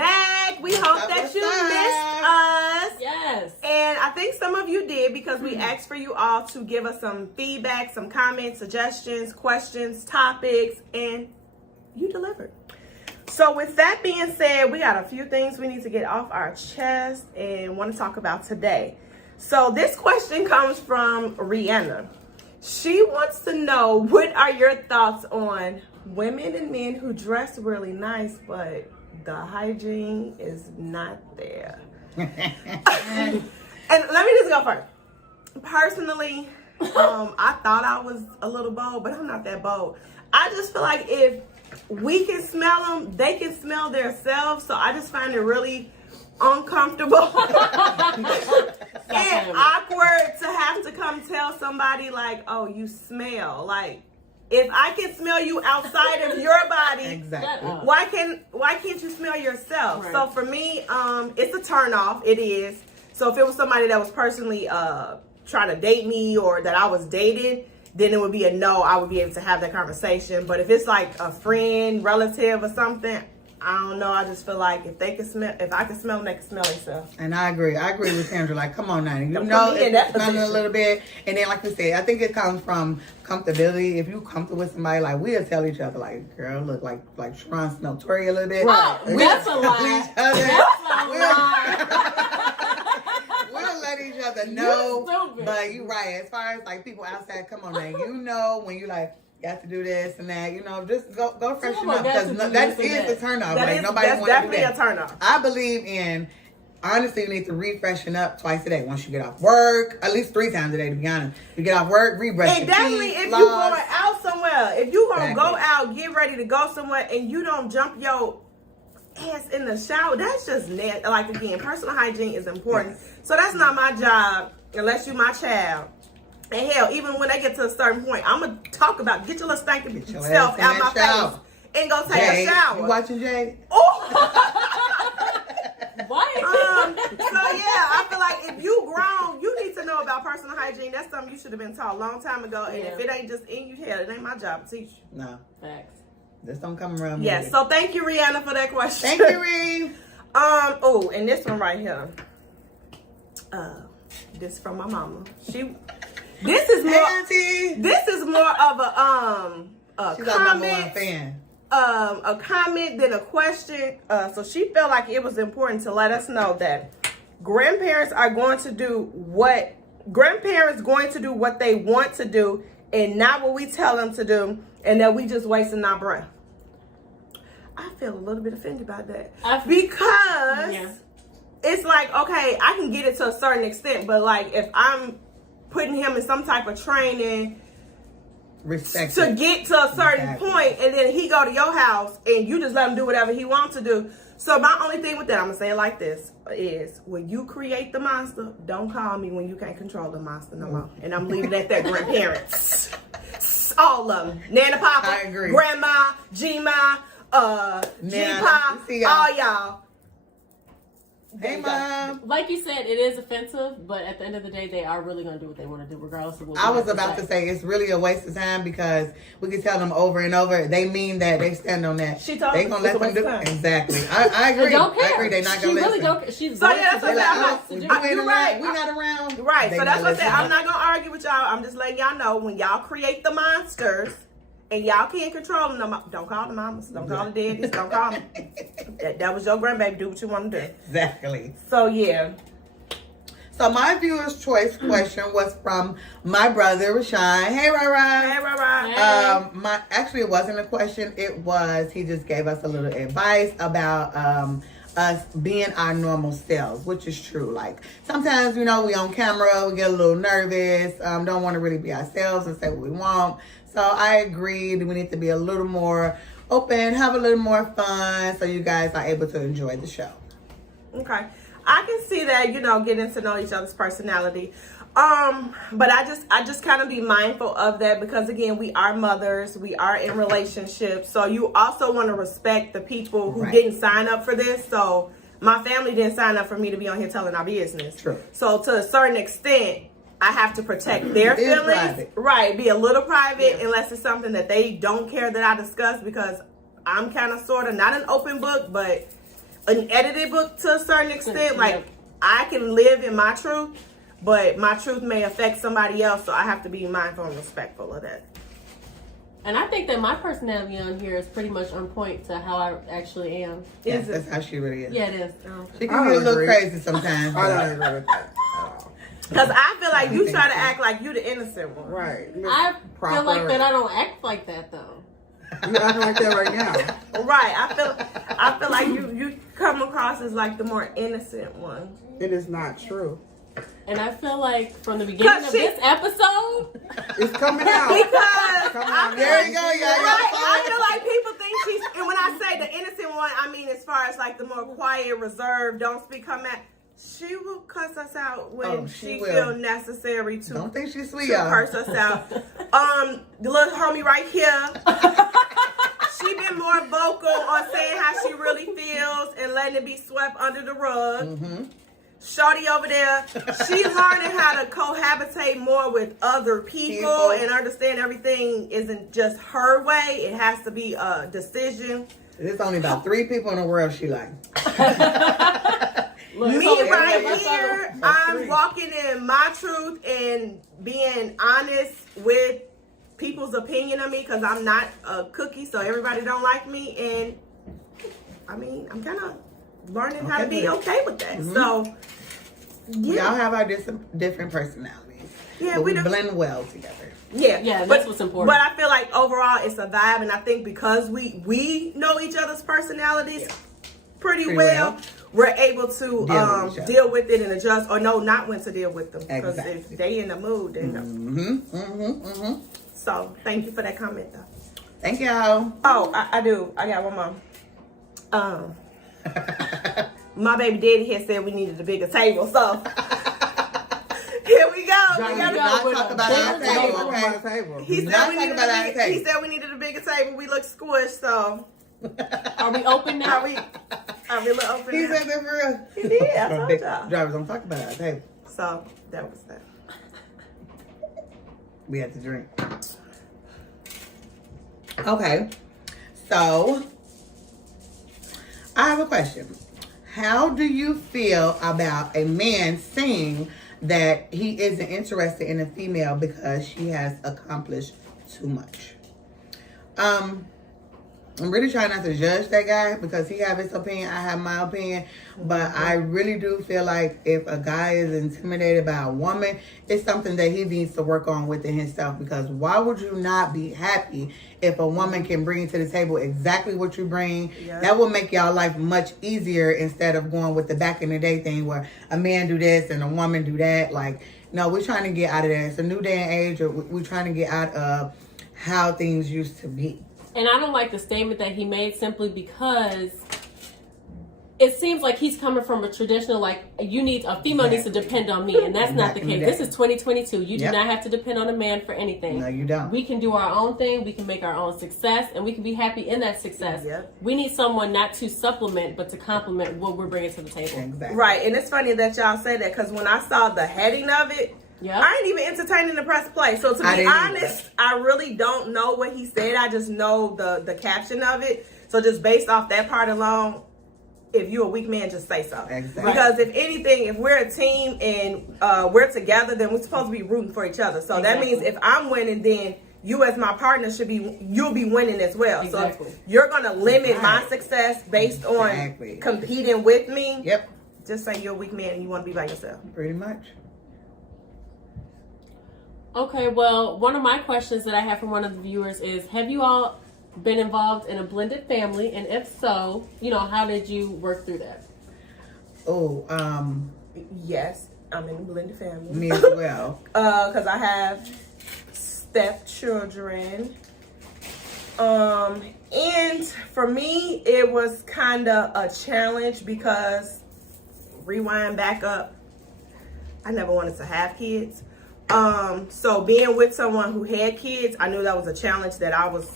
back. We hope that you missed us. Yes. And I think some of you did because we asked for you all to give us some feedback, some comments, suggestions, questions, topics, and you delivered. So with that being said, we got a few things we need to get off our chest and want to talk about today. So this question comes from Rihanna. She wants to know, what are your thoughts on women and men who dress really nice, but the hygiene is not there? And let me just go first. Personally, I thought I was a little bold, but I'm not that bold. I just feel like if we can smell them, they can smell themselves. So I just find it really uncomfortable and awkward to have to come tell somebody like, oh, you smell. Like, if I can smell you outside of your body, exactly. why can't you smell yourself? Right. So for me, it's a turn off. It is. So if it was somebody that was personally trying to date me or that I was dating, then it would be a no. I would be able to have that conversation. But if it's like a friend, relative, or something, I don't know. I just feel like if I can smell them, they can smell themselves. And I agree with Sandra. Like, come on now. You Don't know, put me in that it's smelling a position. little bit. And then, like we said, I think it comes from comfortability. If you comfortable with somebody, like, we'll tell each other, like, girl, look like Sharon smell Tori a little bit. Oh, We'll that's a tell lie. each other. That's a lie. We'll let each other know. You're stupid. But you're right. As far as, like, people outside, come on now. You know when you, like, you have to do this and that, you know, just go freshen up, because that is a turn off. Like, nobody That's wants to do definitely a that. turn off. I believe in, honestly, you need to refreshen up twice a day. Once you get off work, at least 3 times a day, to be honest. You get off work, rebrush And your definitely teeth, if you floss. going out somewhere, if you gonna go Exactly. out, get ready to go somewhere, and you don't jump your ass in the shower, that's just nasty. Like, again, personal hygiene is important. So that's not my job unless you my child. And hell, even when they get to a certain point, I'm gonna talk about get your little stinking your self ass in out my that shower. face and go take Jay, a shower. you watching Jay? What? So yeah, I feel like if you grown, you need to know about personal hygiene. That's something you should have been taught a long time ago. And if it ain't just in you, hell, it ain't my job to teach you. No, Facts. just don't come around me. Yes. So thank you, Rihanna, for that question. Thank you, Reed. Oh, and this one right here. This from my mama. This is Hey, more. Auntie. This is more of a She's our number one comment. fan. A comment than a question. So she felt like it was important to let us know that grandparents going to do what they want to do and not what we tell them to do, and that we just wasting our breath. I feel a little bit offended by that because it's like, okay, I can get it to a certain extent, but like if I'm putting him in some type of training Respect to it. get to a certain point, and then he go to your house and you just let him do whatever he wants to do. So my only thing with that, I'm gonna say it like this, is when you create the monster, don't call me when you can't control the monster no more. And I'm leaving it at that, grandparents. All of them. Nana, Papa, I agree. Grandma, G-Ma, G-Pa, see y'all. all y'all. Hey, Mom. Like you said, it is offensive, but at the end of the day, they are really going to do what they want to do, regardless of what I we was have about to say it's really a waste of time, because we can tell them over and over. They mean that. They stand on that. She told they us gonna it's let a them do waste of time. exactly. I agree. They don't care. I agree. They're not She gonna really listen. don't care. She's So, going yeah, that's to what do I'm what like, she when wants to you do. ain't You're around, right. we not around. Right, they so that's not what I said. listening. I'm not gonna argue with y'all. I'm just letting y'all know, when y'all create the monsters and y'all can't control them, don't call the mamas, don't call the daddies, don't call them. That was your grandbaby. Do what you want to do. Exactly. So yeah. So my viewer's choice question was from my brother Rashawn. Hey, Rara. Hey, right. Actually, it wasn't a question. It was, he just gave us a little advice about us being our normal selves, which is true. Like, sometimes, you know, we on camera, we get a little nervous, don't want to really be ourselves and say what we want. So I agreed we need to be a little more open, have a little more fun, so you guys are able to enjoy the show. Okay. I can see that, getting to know each other's personality. But I just kind of be mindful of that, because again, we are mothers, we are in relationships. So you also want to respect the people who didn't sign up for this. So my family didn't sign up for me to be on here telling our business. True. So to a certain extent, I have to protect their feelings. Private. Right. Be a little private, unless it's something that they don't care that I discuss, because I'm kind of sort of not an open book, but an edited book to a certain extent. Like, Yep. I can live in my truth, but my truth may affect somebody else, so I have to be mindful and respectful of that. And I think that my personality on here is pretty much on point to how I actually am. Yes, Is it? that's how she really is. Yeah, it is. She I can be a don't little agree. crazy sometimes. I but- don't agree with that at all. Because I feel like you think try to so. act like you the innocent one. Right. I Proper. feel like that I don't act like that though. You acting like that right now. Right. I feel like you come across as like the more innocent one. It is not true. And I feel like from the beginning of she- this episode, It's coming out. Because Come I on, feel There you go, y'all. Right, Y'all I feel like people think she's, and when I say the innocent one, I mean as far as like the more quiet, reserved, don't speak, come at. She will cuss us out when Oh, she she will. feel necessary to Don't think she's sweet, to y'all. curse us out. The little homie right here, she been more vocal on saying how she really feels and letting it be swept under the rug. Mm-hmm. Shorty over there, she's learning how to cohabitate more with other people People. and understand everything isn't just her way. It has to be a decision. There's only about 3 people in the world she like. look, Me so right every episode- here, That's I'm 3. walking in my truth and being honest with people's opinion of me because I'm not a cookie, so everybody don't like me. And I mean, I'm kind of learning how to Okay be with it. okay with that. Mhm. So, Y'all yeah. have our different personalities. Yeah, but we we do. blend well together. Yeah, that's what's important. But I feel like overall it's a vibe, and I think because we know each other's personalities pretty Pretty well, well. we're able to Deal with each other. deal with it and adjust, or know not when to deal with them. Because Exactly. if they in the mood, then no. Mm-hmm. Mm-hmm. Mm-hmm. So thank you for that comment, though. Thank y'all. Oh, I do. I got one more. My baby daddy here said we needed a bigger table, so here we go. Johnny, We do got not with talk a about our bigger table, table. okay? He Do said not we talk needed about our he table. said we needed a bigger table. We look squished, so Are we open now? are we look open He now? said that for real. He did. I told Big y'all. drivers don't talk about our table. So that was that. We had to drink. Okay. So, I have a question. How do you feel about a man saying that he isn't interested in a female because she has accomplished too much? I'm really trying not to judge that guy because he have his opinion, I have my opinion. But I really do feel like if a guy is intimidated by a woman, it's something that he needs to work on within himself. Because why would you not be happy if a woman can bring to the table exactly what you bring? Yeah. That will make y'all life much easier instead of going with the back in the day thing where a man do this and a woman do that. Like, no, we're trying to get out of that. It's a new day and age. Or we're trying to get out of how things used to be. And I don't like the statement that he made simply because it seems like he's coming from a traditional, like, a female needs to depend on me. And that's not the Back in the case. This day. is 2022. You Yep. do not have to depend on a man for anything. No, you don't. We can do our own thing. We can make our own success, and we can be happy in that success. Yep. We need someone not to supplement, but to complement what we're bringing to the table. Exactly. Right, and it's funny that y'all say that because when I saw the heading of it, Yeah. I ain't even entertaining the press play. So to I be didn't honest, I really don't know what he said. I just know the caption of it. So just based off that part alone, if you're a weak man, just say so. Exactly. Because if anything, if we're a team and we're together, then we're supposed to be rooting for each other. So that Exactly. means if I'm winning, then you as my partner you'll be winning as well. Exactly. So if you're gonna limit my Right. success based on Exactly. competing with me, Yep. just say you're a weak man and you want to be by yourself. Pretty much. Okay, well, one of my questions that I have from one of the viewers is, have you all been involved in a blended family? And if so, how did you work through that? Oh, Yes, I'm in a blended family. me as well. Because I have stepchildren. And for me, it was kind of a challenge because, rewind back up, I never wanted to have kids. So being with someone who had kids, I knew that was a challenge that I was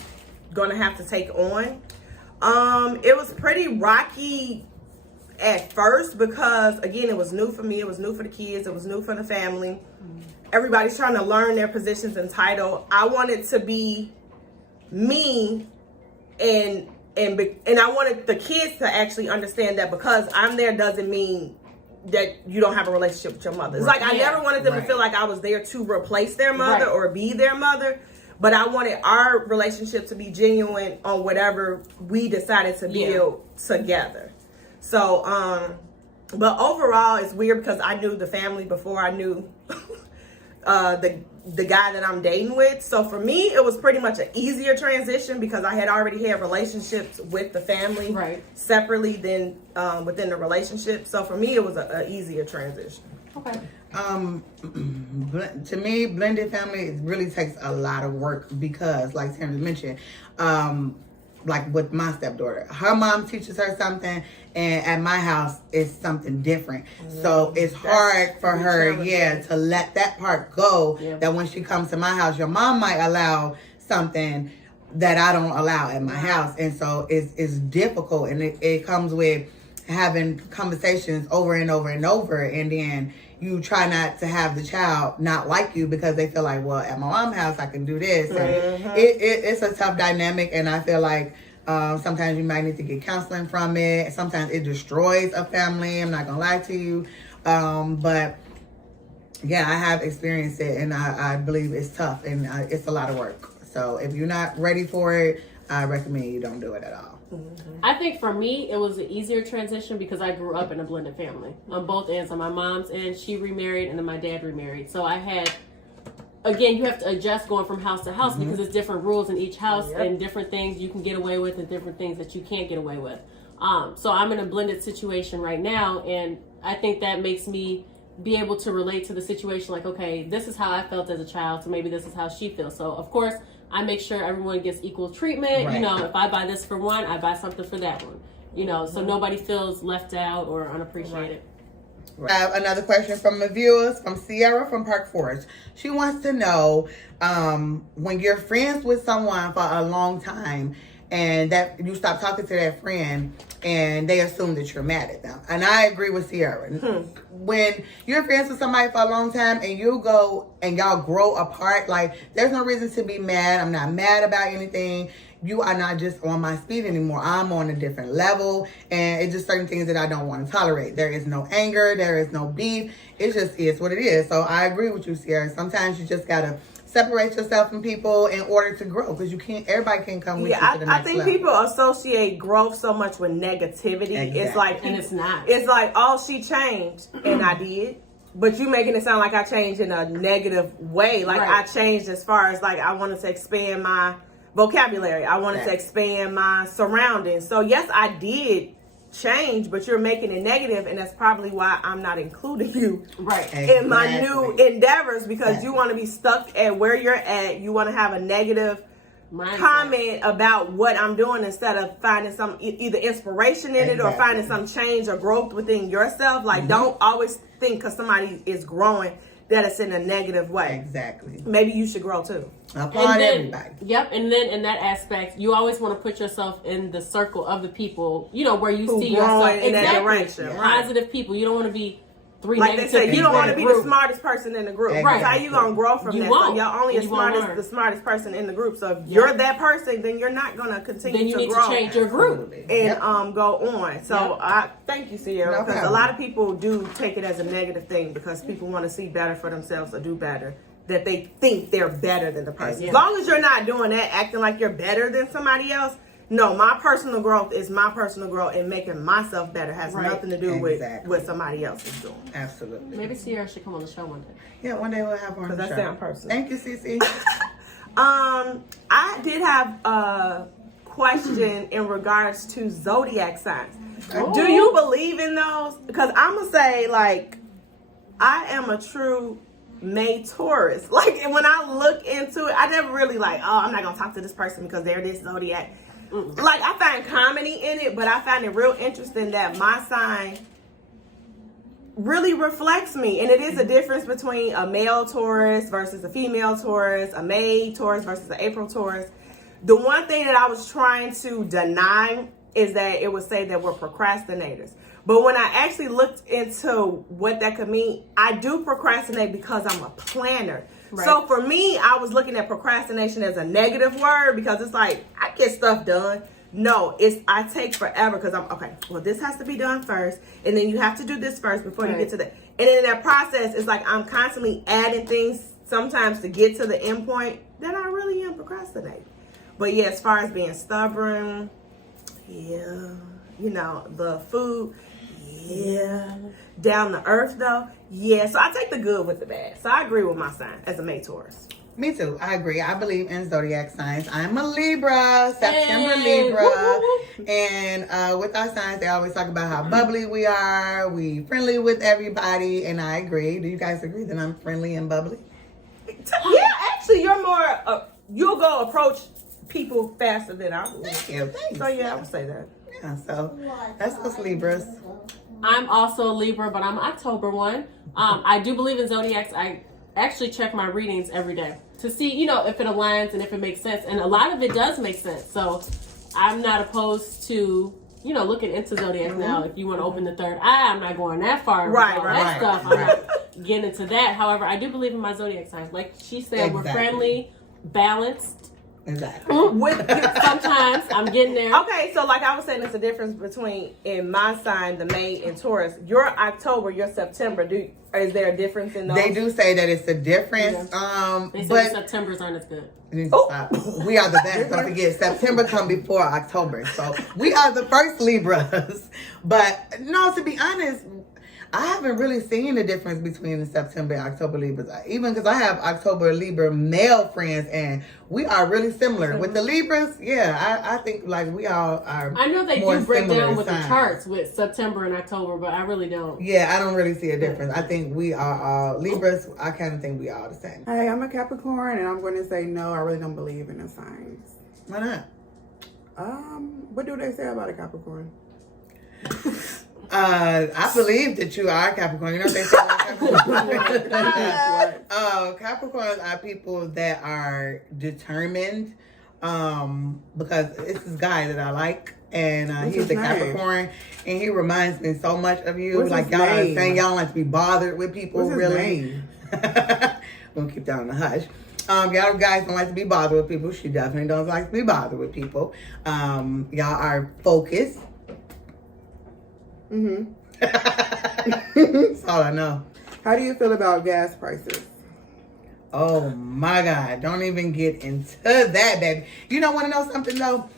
gonna have to take on. It was pretty rocky at first because, again, it was new for me, it was new for the kids, it was new for the family. Everybody's trying to learn their positions and title. I wanted to be me and and I wanted the kids to actually understand that because I'm there doesn't mean that you don't have a relationship with your mother. It's like I never wanted them to feel like I was there to replace their mother or be their mother, but I wanted our relationship to be genuine on whatever we decided to build together. So, but overall, it's weird because I knew the family before I knew the guy that I'm dating with. So for me, it was pretty much an easier transition because I had already had relationships with the family separately than within the relationship. So for me, it was an easier transition. Okay. To me, blended family, it really takes a lot of work because, like Tammy mentioned, like with my stepdaughter, her mom teaches her something, and at my house it's something different. So it's hard for her, to let that part go. That when she comes to my house, your mom might allow something that I don't allow at my house, and so it's difficult, and it comes with having conversations over and over and over, and then you try not to have the child not like you because they feel like, well, at my mom's house I can do this. And it's a tough dynamic, and I feel like sometimes you might need to get counseling from it. Sometimes it destroys a family. I'm not gonna lie to you, but yeah, I have experienced it, and I believe it's tough and it's a lot of work. So if you're not ready for it, I recommend you don't do it at all. I think for me, it was an easier transition because I grew up in a blended family on both ends. On my mom's end, she remarried, and then my dad remarried. So I had, again, you have to adjust going from house to house because it's different rules in each house and different things you can get away with and different things that you can't get away with. So I'm in a blended situation right now, and I think that makes me be able to relate to the situation. Like, okay, this is how I felt as a child, so maybe this is how she feels. So of course, I make sure everyone gets equal treatment. You know, if I buy this for one, I buy something for that one. You know, so nobody feels left out or unappreciated. I have another question from the viewers, from Sierra from Park Forest. She wants to know, when you're friends with someone for a long time and that you stop talking to that friend and they assume that you're mad at them. And I agree with Sierra. When you're friends with somebody for a long time and you go and y'all grow apart, like, there's no reason to be mad. I'm not mad about anything. You are not just on my speed anymore. I'm on a different level, and it's just certain things that I don't want to tolerate. There is no anger. There is no beef. It just is what it is. So I agree with you, Sierra. Sometimes you just got to separate yourself from people in order to grow, because you can't, everybody can come with you to the next I think level. people associate growth so much with negativity. Exactly. It's like, And it's not. It's like, oh, she changed, and I did. But you making it sound like I changed in a negative way. Like, I changed as far as, like, I wanted to expand my vocabulary. I wanted to expand my surroundings. So yes, I did change, but you're making it negative, and that's probably why I'm not including you in my new endeavors, because you want to be stuck at where you're at. You want to have a negative comment about what I'm doing instead of finding some either inspiration in it or finding some change or growth within yourself. Like, don't always think because somebody is growing that it's in a negative way. Exactly. Maybe you should grow too. Applaud everybody. Yep, and then in that aspect, you always want to put yourself in the circle of the people, you know, where you see yourself in that direction. Positive people. You don't want to be three like they say, you don't want to be the smartest person in the group. Exactly. How you gonna grow from that? Won't. So you're only the smartest person in the group. So if you're that person, then you're not gonna continue then you to need grow to change your group and go on. So I thank you, Sierra, because a lot of people do take it as a negative thing because people want to see better for themselves or do better. That they think they're better than the person. As long as you're not doing that, acting like you're better than somebody else. No, my personal growth is my personal growth, and making myself better has nothing to do with what somebody else is doing. Absolutely. Maybe Sierra should come on the show one day. Yeah, one day we'll have her on the show. That sounds personal. Thank you, Cece. I did have a question in regards to zodiac signs. Do you believe in those? Because I'm gonna say, like, I am a true May Taurus. Like, when I look into it, I never really like, oh, I'm not gonna talk to this person because they're this zodiac. Like, I find comedy in it, but I find it real interesting that my sign really reflects me. And it is a difference between a male Taurus versus a female Taurus, a May Taurus versus an April Taurus. The one thing that I was trying to deny is that it would say that we're procrastinators. But when I actually looked into what that could mean, I do procrastinate because I'm a planner. Right. So for me, I was looking at procrastination as a negative word because it's like, I get stuff done. No, I take forever because I'm okay. Well, this has to be done first, and then you have to do this first before you get to the. And in that process, it's like I'm constantly adding things sometimes to get to the end point. Then I really am procrastinating. But yeah, as far as being stubborn, yeah, you know, the food, yeah, down to earth though, yeah. So I take the good with the bad. So I agree with my sign as a May Taurus. Me too. I agree. I believe in zodiac signs. I'm a Libra, September Hey. Libra. Woo, woo, And with our signs, they always talk about how bubbly we are. We friendly with everybody. And I agree. Do you guys agree that I'm friendly and bubbly? Yeah, actually, you're more. You'll go approach people faster than I would. Thank you. Thanks. So yeah, I would say that. Yeah, so that's us Libras. I'm also a Libra, but I'm October one. I do believe in zodiacs. I actually check my readings every day to see, you know, if it aligns and if it makes sense. And a lot of it does make sense. So I'm not opposed to, you know, looking into zodiacs now. If you want to open the third eye, I'm not going that far. with Right, all right, that stuff. I'm not getting into that. However, I do believe in my zodiac signs. Like she said, we're Exactly. friendly, balanced. Exactly. With Sometimes I'm getting there. okay, so like I was saying, there's a difference between in my sign, the May and Taurus. Your October, your September. Is there a difference in those? They do say that it's a difference. They say But September's aren't as good. you need to stop. We are the best. Don't forget, September come before October. So we are the first Libras. But no, to be honest, I haven't really seen the difference between the September and October Libras. Even because I have October Libra male friends, and we are really similar. With the Libras, yeah, I think like we all are. I know they more do break similar down with signs. the charts with September and October, but I really don't. Yeah, I don't really see a difference. I think we are all Libras. I kind of think we are the same. Hey, I'm a Capricorn, and I'm going to say no. I really don't believe in the signs. Why not? What do they say about a Capricorn? I believe that you are a Capricorn. You know what they say about Capricorn? Capricorns are people that are determined. Because it's this guy that I like, and What's he's his a name? Capricorn, and he reminds me so much of you. What's like his y'all are name? saying y'all don't like to be bothered with people. What's his really? name? We'll keep that on the hush. Y'all guys don't like to be bothered with people. She definitely don't like to be bothered with people. Y'all are focused. Mm-hmm. That's all I know. How do you feel about gas prices? Oh my God. Don't even get into that, baby. You don't want to know something though?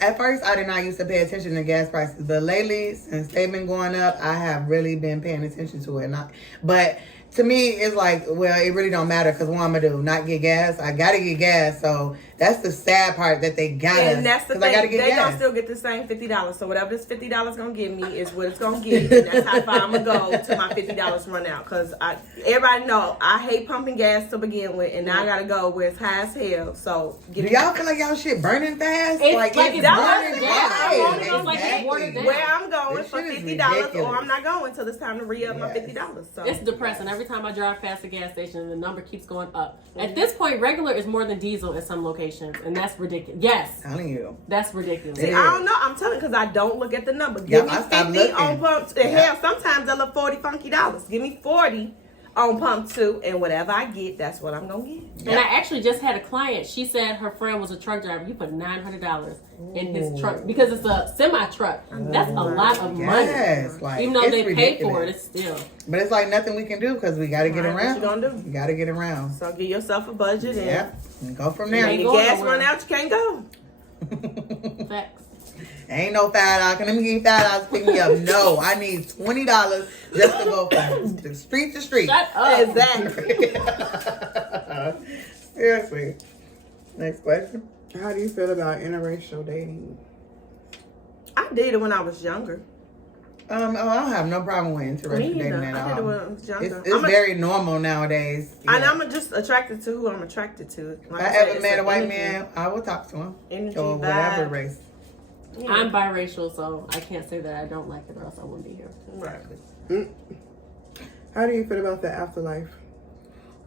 At first I did not used to pay attention to gas prices, but lately, since they've been going up, I have really been paying attention to it. But to me, it's like, well, it really don't matter because what I'm gonna do? Not get gas? I gotta get gas. So that's the sad part that they got us. And that's the 'cause I gotta thing. get They gas. gonna still get the same $50. So whatever this $50 gonna give me is what it's gonna give me. And that's how far I'm gonna go till my $50 run out. Cause everybody know I hate pumping gas to begin with, and now I gotta go where it's high as hell. So Do y'all feel like y'all shit burning fast? It's like it's burning watered down. fast. I feel like it's watered down. where I'm going This for shit is $50, ridiculous. or I'm not going till it's time to re-up my Yes. $50. So It's depressing. Every time I drive past a gas station, the number keeps going up. At this point, regular is more than diesel in some locations, and that's ridiculous. Yes, Telling you. that's ridiculous. See, I don't know. I'm telling because I don't look at the number. Yep, Give me I stopped 50 on looking. pump. Hell, sometimes they'll look $40 Give me 40 on pump 2, and whatever I get, that's what I'm gonna get. And I actually just had a client. She said her friend was a truck driver. He put $900 in his truck because it's a semi truck. That's a lot of money. Yes, like, Even though it's they pay for ridiculous. it, it's still. But it's like nothing we can do because we got to get Right, what around. you gonna do? You got to get around. So give yourself a budget, and Yep. And go from Yeah, when there. your Ain't gas going run out, you can't go. Facts. Ain't no $5. Can let me give you $5 to pick me up? No, I need $20 just to go from the street to street. Shut up. Exactly. Seriously. Next question. How do you feel about interracial dating? I did it when I was younger. I don't have no problem with interracial Me dating either. at I did it when I all. was younger. It's very normal nowadays. And Yeah. I'm just attracted to who I'm attracted to. If Like I said, ever it's met an a white energy- man, I will talk to him. energy Or whatever vibe. race. Yeah. I'm biracial, so I can't say that I don't like it or else I wouldn't be here. Right. How do you feel about the afterlife?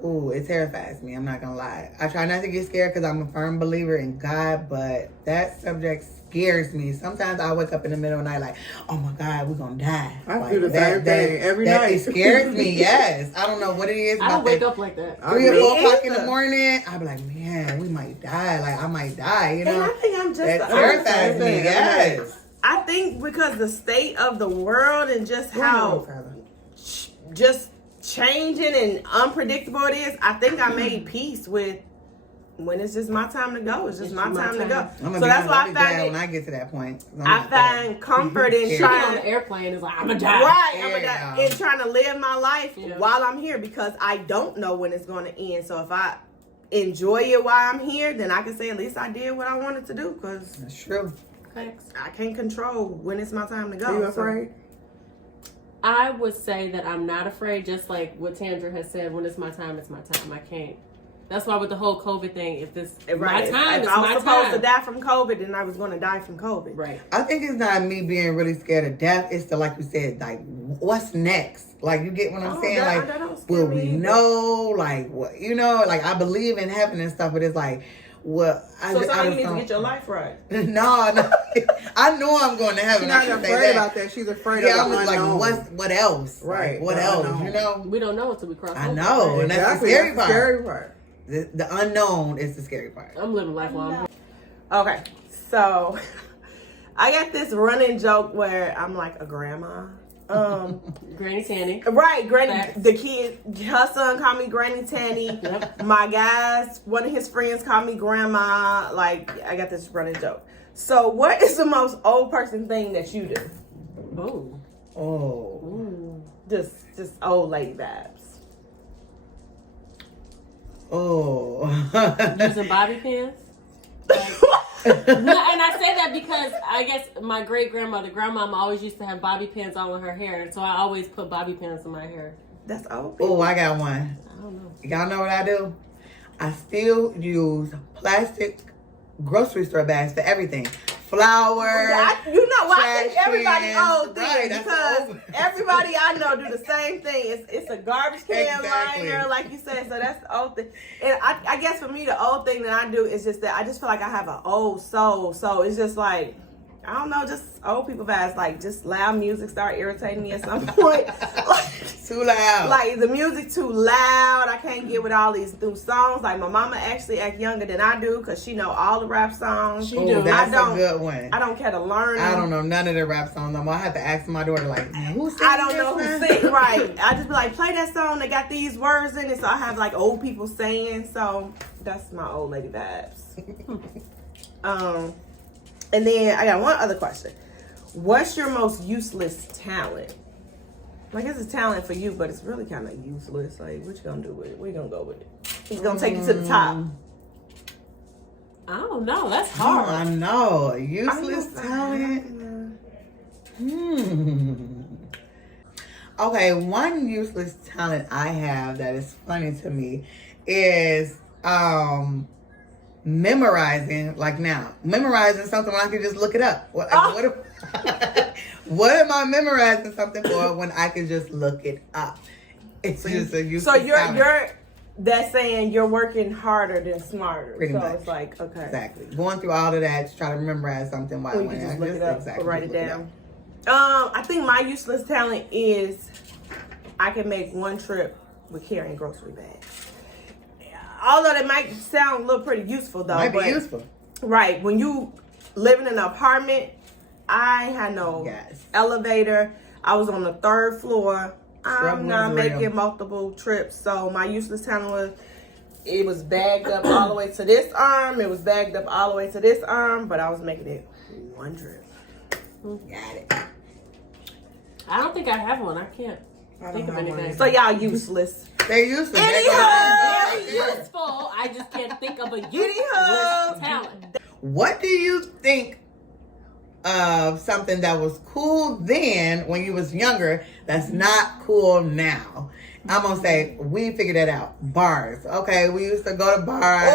Ooh, it terrifies me. I'm not gonna lie. I try not to get scared because I'm a firm believer in God, but that subject scares me. Sometimes I wake up in the middle of the night like, oh my God, we're gonna die. I like, do the same thing every night. It scares me, yes. I don't know what it is. I don't about wake that up like that. 3 or 4 Me o'clock in the either. morning, I'll be like, man, we might die. Like, I might die, you And know? I think I'm just That the terrifies opposite. me, yes. I think because the state of the world and just how just changing and unpredictable it is, I think I made peace with when it's just my time to go. It's just my time to go. I'm gonna So be that's why I glad find when it. I get to that point. I find comfort in Being on trying. the airplane is like, I'm gonna die. Right, Yeah. in trying to live my life Yeah. while I'm here because I don't know when it's going to end. So if I enjoy it while I'm here, then I can say at least I did what I wanted to do because That's true. Thanks. I can't control when it's my time to go. Are you So- afraid? I would say that I'm not afraid, just like what Tandra has said, when it's my time, it's my time. I can't. That's why with the whole COVID thing, if this Right. my time, If it's I was my supposed time. to die from COVID, then I was going to die from COVID. Right. I think it's not me being really scared of death. It's the, like you said, like, what's next? Like, you get what I'm saying? that Like, don't scare will me we either. know? Like, what? You know, like, I believe in heaven and stuff, but it's like, well, I So just sometimes you need to don't- get your life right. no. I know I'm going to heaven. She's I not can say afraid that. about that. She's afraid Yeah, of I'm the just unknown. like, what else? Right, Like, what the else? unknown. You know? We don't know until we cross. I over. know, and that's the scary part. Scary part. The unknown is the scary part. I'm living life while I'm Okay, so I got this running joke where I'm like a grandma. Granny Tanny. Right, Granny. Facts. The kid, her son called me Granny Tanny. Yep. My guys, one of his friends called me Grandma. Like, I got this running joke. So, what is the most old person thing that you do? Oh. Oh. Ooh. Just old lady vibes. Oh. Using bobby pins. No, and I say that because I guess my great grandmama always used to have bobby pins all in her hair, and so I always put bobby pins in my hair. That's old people. Oh, I got one. I don't know. Y'all know what I do? I still use plastic grocery store bags for everything. Flour. You know why I think trash everybody cans. old then Right, that's because old. everybody I know do the same thing. It's a garbage can Exactly. liner, like you said. So that's the old thing. And I guess for me, the old thing that I do is just that I just feel like I have an old soul. So it's just like, I don't know, just old people vibes. Like, just loud music start irritating me at some point. Too loud. Like, the music too loud. I can't get with all these new songs. Like, my mama actually act younger than I do because she know all the rap songs. She oh, do. that's I don't- a good one. I don't care to learn them. I don't know none of the rap songs no more. I have to ask my daughter, like, who sings I don't this know one? who sing right. I just be like, play that song that got these words in it. So I have like old people saying. So that's my old lady vibes. And then I got one other question. What's your most useless talent? I guess it's talent for you, but it's really kind of useless. Like, what you gonna do with it? Where you gonna go with it? It's gonna take you to the top. I don't know. That's Oh, hard. I know. Useless I talent. Okay, one useless talent I have that is funny to me is memorizing. Like now, memorizing something when I can just look it up. What am I memorizing something for when I can just look it up? It's just a useless So talent. you're that's saying you're working harder than smarter. Pretty so much. it's like, okay. Exactly. Going through all of that to try to memorize something while Or you when can just I look it up exactly, or write it look down. up. I think my useless talent is I can make one trip with carrying grocery bags. Although that might sound a little pretty useful though. Might be but- useful. Right. When you live in an apartment, I had no Yes. elevator. I was on the 3rd floor. I'm not Struggle is real. making multiple trips. So my useless talent was it was bagged up all the way to this arm. It was bagged up all the way to this arm, but I was making it one trip. Got it. I don't think I have one. I can't I think don't of have one anything. So y'all useless. They used to. Anyhow. Very useful. I just can't think of a Anyhow. useless talent. What do you think of something that was cool then when you was younger that's not cool now? I'm gonna say we figured that out. Bars. Okay, we used to go to bars,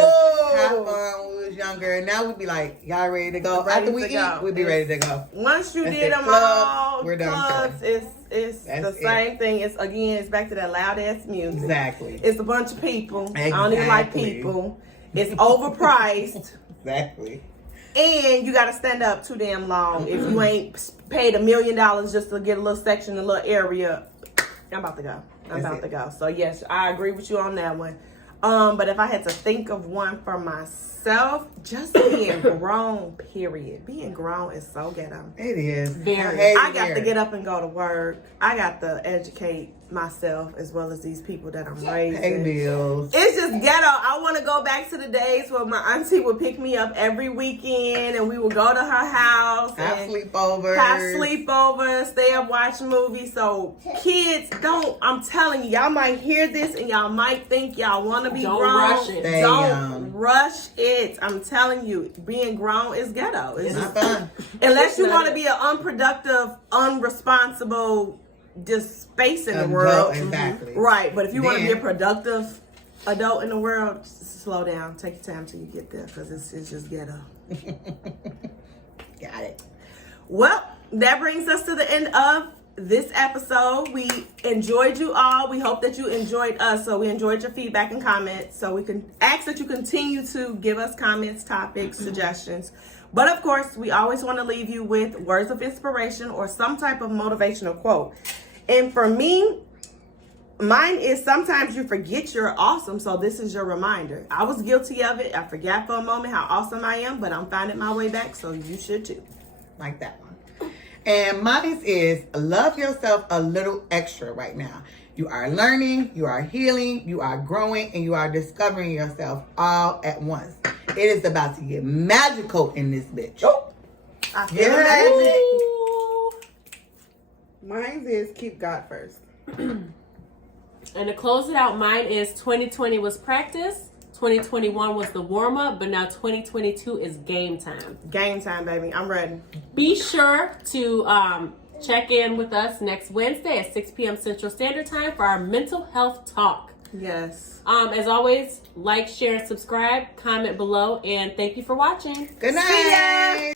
have fun when we was younger, and now we'd be like, y'all ready to go? Ready After we to eat, go. we'd be ready to go. Once you That's did it. them Clubs, all, we're done clubs, it's That's the it. same thing. It's back to that loud ass music. Exactly. It's a bunch of people. I don't even like Exactly. people. It's overpriced. Exactly. And you got to stand up too damn long. If you ain't paid $1 million just to get a little section, a little area, I'm about to go. I'm about to go. So yes, I agree with you on that one. But if I had to think of one for myself, just being grown, period. Being grown is so ghetto. It is. Very. I got to get up and go to work. I got to educate myself as well as these people that I'm raising. Pay bills. It's just ghetto. I want to go back to the days where my auntie would pick me up every weekend and we would go to her house. Have and sleepovers. stay up, watch movies. So kids, I'm telling you, y'all might hear this and y'all might think y'all want to be Don't grown. rush it. Don't rush it. I'm telling you, being grown is ghetto. It's Not just, fun. unless you want to be an unproductive, unresponsible, just space in the Adult, world. exactly. Right. But if you want to be a Then- productive adult in the world, just slow down. Take your time till you get there because it's just ghetto. Got it. Well, that brings us to the end of this episode. We enjoyed you all. We hope that you enjoyed us. So we enjoyed your feedback and comments. So we can ask that you continue to give us comments, topics, suggestions. But of course, we always want to leave you with words of inspiration or some type of motivational quote. And for me, mine is sometimes you forget you're awesome. So this is your reminder. I was guilty of it. I forgot for a moment how awesome I am, but I'm finding my way back. So you should too. Like that one. And mine is love yourself a little extra right now. You are learning, you are healing, you are growing, and you are discovering yourself all at once. It is about to get magical in this bitch. I feel Yeah. magic. Ooh. Mine is keep God first. And to close it out, mine is 2020 was practice, 2021 was the warm up, but now 2022 is game time. Game time, baby. I'm ready. Be sure to check in with us next Wednesday at 6 p.m. Central Standard Time for our mental health talk. Yes. As always, like, share, and subscribe, comment below, and thank you for watching. Good See ya. night.